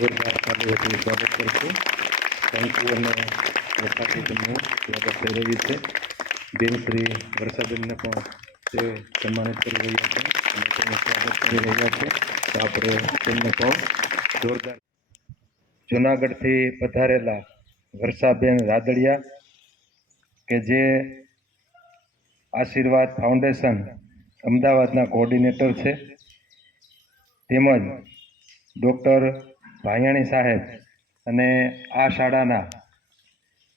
જોરદાર તાલીઓથી સ્વાગત કરશું. કંકુ અને ચોખાથી તેમનું સ્વાગત થઈ રહ્યું છે. બેન શ્રી વર્ષાબેનને પણ તે સન્માનિત કરી રહ્યા છે અને તેનું સ્વાગત કરી રહ્યા છે. તો આપણે તેમને પણ જોરદાર. જુનાગઢથી પધારેલા વર્ષાબેન રાદડિયા કે જે આશીર્વાદ ફાઉન્ડેશન અમદાવાદના કોઓર્ડિનેટર છે, તેમજ ડૉક્ટર ભાયાણી સાહેબ અને આ શાળાના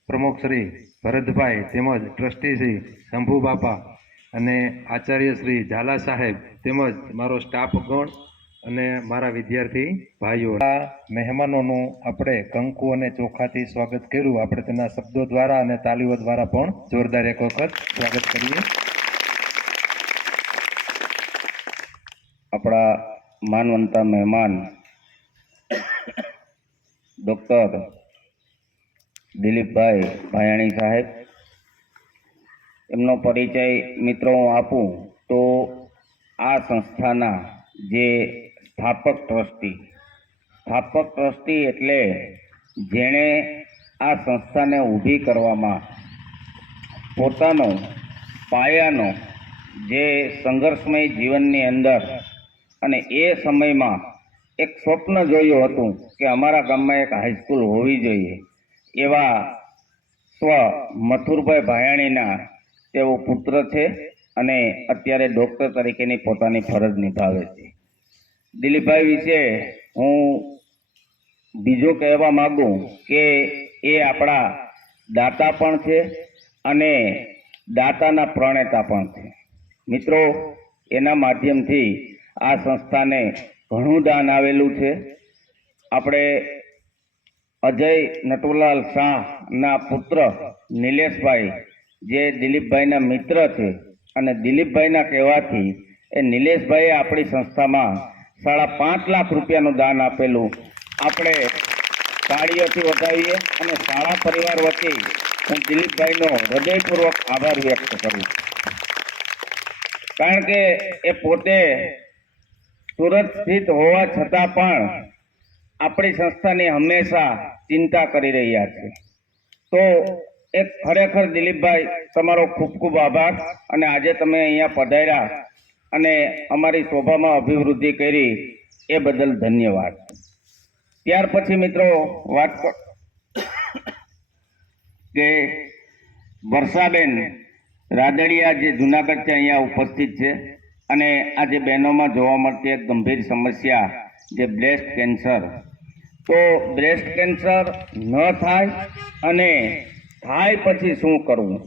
પ્રમુખ શ્રી ભરતભાઈ તેમજ ટ્રસ્ટી શ્રી શંભુ બાપા અને આચાર્ય શ્રી ઝાલા સાહેબ તેમજ મારો સ્ટાફ ગણ અને મારા વિદ્યાર્થી ભાઈઓ, આ મહેમાનોનું આપણે કંકુ અને ચોખાથી સ્વાગત કર્યું. આપણે તેના શબ્દો દ્વારા અને તાલીઓ દ્વારા પણ જોરદાર એક વખત સ્વાગત કરીએ. આપણા માનવંતા મહેમાન ડૉક્ટર દિલીપભાઈ ભાયાણી સાહેબ, એમનો પરિચય મિત્રો હું આપું તો આ સંસ્થાના જે સ્થાપક ટ્રસ્ટી એટલે જેણે આ સંસ્થાને ઊભી કરવામાં પોતાનો પાયાનો જે સંઘર્ષમય જીવનની અંદર અને એ સમયમાં એક સ્વપ્ન જોયું હતું કે અમારા ગામમાં એક હાઈસ્કૂલ હોવી જોઈએ, એવા સ્વ મથુરભાઈ ભાયાણીના તેઓ પુત્ર છે અને અત્યારે ડૉક્ટર તરીકેની પોતાની ફરજ નિભાવે છે. દિલીપભાઈ વિશે હું બીજું કહેવા માગું કે એ આપણા દાતા પણ છે અને દાતાના પ્રણેતા પણ છે. મિત્રો, એના માધ્યમથી આ સંસ્થાને ઘણું દાન આવેલું છે. આપણે અજય નટવરલાલ શાહના પુત્ર નિલેશભાઈ જે દિલીપભાઈના મિત્ર છે અને દિલીપભાઈના કહેવાથી એ નિલેશભાઈએ આપણી સંસ્થામાં 5.5 લાખ રૂપિયાનું દાન આપેલું. આપણે તાળીઓથી વધાવીએ અને શાળા પરિવાર વતી હું દિલીપભાઈનો હૃદયપૂર્વક આભાર વ્યક્ત કરું, કારણ કે એ પોતે સુરત સ્થિત હોવા છતાં પણ આપણી સંસ્થાની હંમેશા ચિંતા કરી રહ્યા છે. તો એક ખરેખર દિલીપભાઈ તમારો ખૂબ ખૂબ આભાર. અને આજે તમે અહીંયા પધાર્યા અને અમારી શોભામાં અભિવૃદ્ધિ કરી એ બદલ ધન્યવાદ. ત્યાર પછી મિત્રો વાત કે વર્ષાબેન રાદડિયા જે જુનાગઢથી અહીંયા ઉપસ્થિત છે અને આજે બહેનોમાં જોવા મળતી એક ગંભીર સમસ્યા જે બ્રેસ્ટ કેન્સર. તો બ્રેસ્ટ કેન્સર ન થાય અને થાય પછી શું કરવું,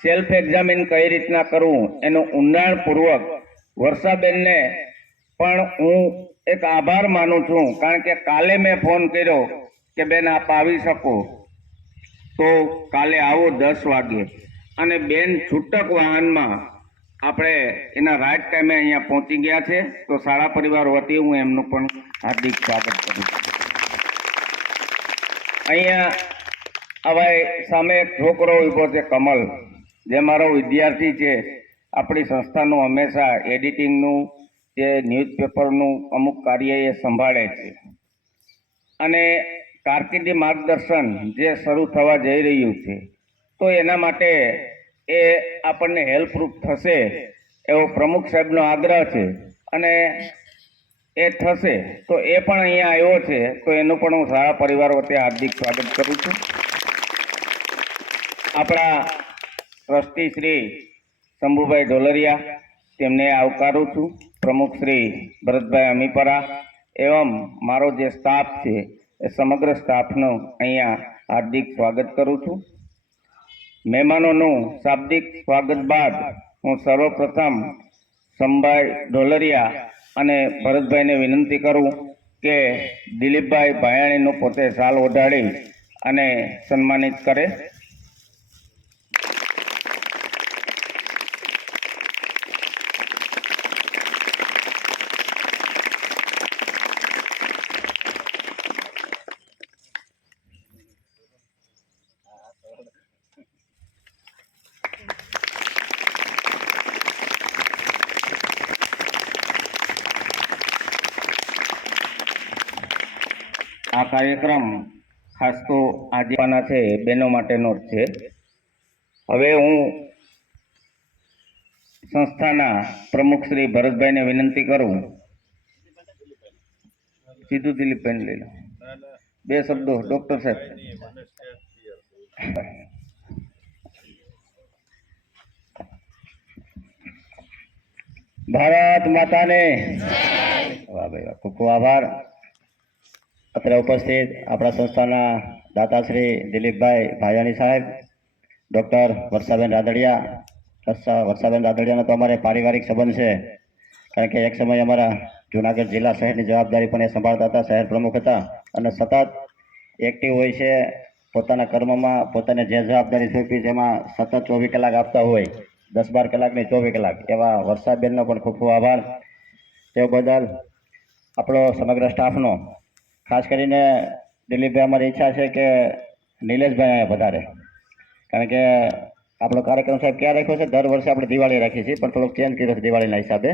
સેલ્ફ એક્ઝામિન કઈ રીતના કરવું, એનું ઊંડાણપૂર્વક વર્ષાબેનને પણ હું એક આભાર માનું છું, કારણ કે કાલે મેં ફોન કર્યો કે બેન આપ આવી શકો તો કાલે આવો 10 વાગે અને બેન છૂટક વાહનમાં આપણે એના રાઈટ ટાઈમે અહીંયા પહોંચી ગયા છે. તો શાળા પરિવાર વતી હું એમનું પણ હાર્દિક સ્વાગત કરું છું. અહીંયા હવે સામે એક છોકરો ઊભો છે કમલ, જે મારો વિદ્યાર્થી છે. આપણી સંસ્થાનું હંમેશા એડિટિંગનું જે ન્યૂઝપેપરનું અમુક કાર્ય એ સંભાળે છે અને કારકિર્દી માર્ગદર્શન જે શરૂ થવા જઈ રહ્યું છે તો એના માટે એ આપણને હેલ્પરૂપ થશે એવો પ્રમુખ સાહેબનો આગ્રહ છે અને એ થશે. તો એ પણ અહીંયા આવ્યો છે, તો એનું પણ હું શાળા પરિવાર વતી હાર્દિક સ્વાગત કરું છું. આપણા ટ્રસ્ટી શ્રી શંભુભાઈ ઢોલરિયા તેમને આવકારું છું. પ્રમુખ શ્રી ભરતભાઈ અમીપરા એવમ મારો જે સ્ટાફ છે એ સમગ્ર સ્ટાફનું અહીંયા હાર્દિક સ્વાગત કરું છું. મહેમાનોનું શાબ્દિક સ્વાગત બાદ હું સર્વપ્રથમ શંભાઈ ઢોલરિયા અને ભરતભાઈને વિનંતી કરું કે દિલીપભાઈ ભાયાણીનું પોતે શાલ ઓઢાડી અને સન્માનિત કરે. આ કાર્યક્રમ ખાસ તો આજે આવવાના છે બહેનો માટેનો જ છે. હવે હું સંસ્થાના પ્રમુખ શ્રી ભરતભાઈને વિનંતી કરું. સીધું દિલીપભાઈ લઈ લો. બે શબ્દો ડોક્ટર સાહેબ. ભારત માતાને વાહ ભાઈ વાહ, ખૂબ ખૂબ આભાર. અત્રે ઉપસ્થિત આપણા સંસ્થાના દાતાશ્રી દિલીપભાઈ ભાયાણી સાહેબ, ડૉક્ટર વર્ષાબેન રાદડિયા. વર્ષાબેન રાદડિયાનો તો અમારે પારિવારિક સંબંધ છે, કારણ કે એક સમય અમારા જુનાગઢ જિલ્લા શહેરની જવાબદારી પણ એ સંભાળતા હતા, શહેર પ્રમુખ હતા અને સતત એક્ટિવ હોય છે. પોતાના કર્મમાં પોતાને જે જવાબદારી સોંપી તેમાં સતત 24 કલાક આપતા હોય, 10-12 કલાક નહીં 24 કલાક. એવા વર્ષાબેનનો પણ ખૂબ ખૂબ આભાર. તે બદલ આપણો સમગ્ર સ્ટાફનો, ખાસ કરીને દિલીપભાઈ, અમારી ઈચ્છા છે કે નિલેશભાઈ અહીંયા પધારે, કારણ કે આપણો કાર્યક્રમ સાહેબ ક્યાં રાખ્યો છે? દર વર્ષે આપણે દિવાળી રાખીએ છીએ, પણ થોડોક ચેન્જ કર્યો છે દિવાળીના હિસાબે.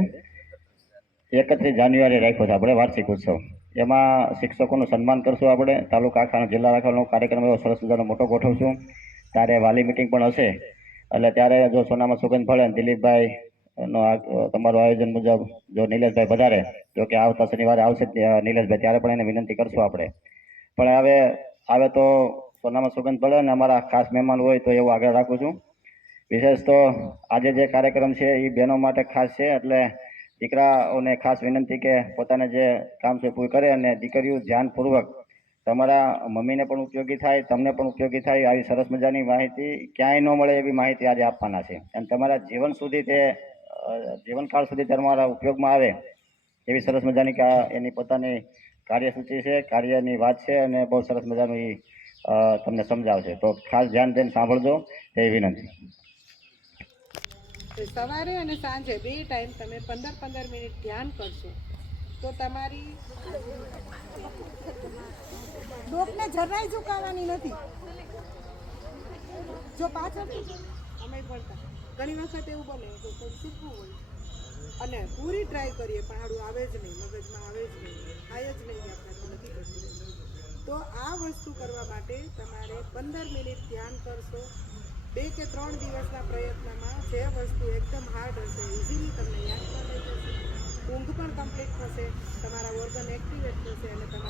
31 જાન્યુઆરી રાખ્યો છે આપણે વાર્ષિક ઉત્સવ. એમાં શિક્ષકોનું સન્માન કરશું આપણે, તાલુકા આખાનો જિલ્લા રાખવાનો કાર્યક્રમ એવો સરસ મજાનો મોટો ગોઠવશું. ત્યારે વાલી મિટિંગ પણ હશે, એટલે ત્યારે જો સોનામાં સુગંધ ફળે, દિલીપભાઈ નો તમારું આયોજન મુજબ જો નિલેશભાઈ વધારે, જો કે આવતા શનિવારે આવશે નિલેશભાઈ, ત્યારે પણ એને વિનંતી કરશું આપણે. પણ હવે આવે તો સોનામાં સુગંધ પડે ને અમારા ખાસ મહેમાન હોય તો એવું આગળ રાખું છું. વિશેષ તો આજે જે કાર્યક્રમ છે એ બહેનો માટે ખાસ છે, એટલે દીકરાઓને ખાસ વિનંતી કે પોતાને જે કામ છે પૂરું કરે અને દીકરીઓ ધ્યાનપૂર્વક, તમારા મમ્મીને પણ ઉપયોગી થાય, તમને પણ ઉપયોગી થાય, આવી સરસ મજાની માહિતી ક્યાંય ન મળે એવી માહિતી આજે આપવાના છે. અને તમારા જીવન સુધી તે જીવનકાળ સુધી તમારા ઉપયોગમાં આવે એવી સરસ મજાની એની પોતાની કાર્યસૂચિ છે, કાર્યની વાત છે, અને બહુ સરસ મજાનું એ તમને સમજાવશે. તો ખાસ ધ્યાન દઈને સાંભળજો એ વિનંતી. સવારે અને સાંજે 2 ટાઈમ તમે 15-15 મિનિટ ધ્યાન કરશો તો તમારી ડોકને જરાય ઝુકાવવાની નથી. જો પાછળથી અમે પડતા ઘણી વખત એવું બને કે કોઈ શીખવું હોય અને પૂરી ટ્રાય કરીએ પણ આડું આવે જ નહીં, મગજમાં આવે જ નહીં, થાય જ નહીં, આપણાથી નથી કરતું. તો આ વસ્તુ કરવા માટે તમારે 15 મિનિટ ધ્યાન કરશો. 2 કે 3 દિવસના પ્રયત્નમાં જે વસ્તુ એકદમ હાર્ડ હશે ઇઝીલી તમને યાદ પણ થઈ જશે, ઊંઘ પણ કમ્પ્લીટ થશે, તમારા ઓર્ગન એક્ટિવેટ થશે અને તમારા